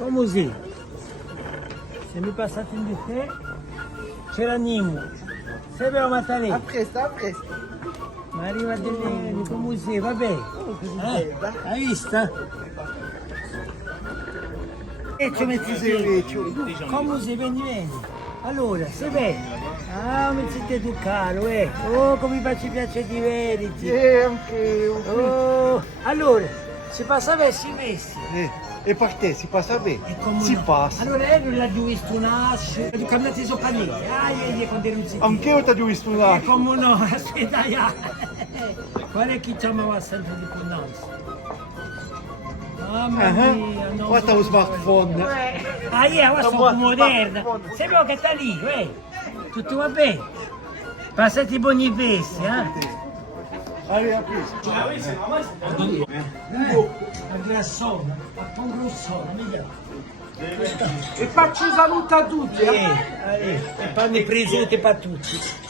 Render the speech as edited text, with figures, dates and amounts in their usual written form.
Come si? Se mi passate in buffet, c'era Nimo. Se avevo matare. A presto, a presto. Ma arriva delle come si, vabbè. Hai visto? E ci metti Vecchio. come si, vieni. Allora, se vedi. Ah, mi siete tu caro, eh. Oh, come mi faccio piacere di veriti. Anche Oh, allora, se passavessi messi. E per te si passa bene? E come Si no? passa. Allora, non l'ha giù visto un ascio. Ho cambiato i sopranni. Quando ero zitto. Anche io ti ho visto un attimo. Come no? Aspetta, guarda chi chiamava sempre di pronunza. Mamma mia, no. Guarda lo smartphone. Questo è moderno. Sembra che sta lì, tutto va bene. Passati buoni festi, Allora, a presto. La grassona, a un rossone, mica. E faccio saluto a tutti. E panni presunti per tutti.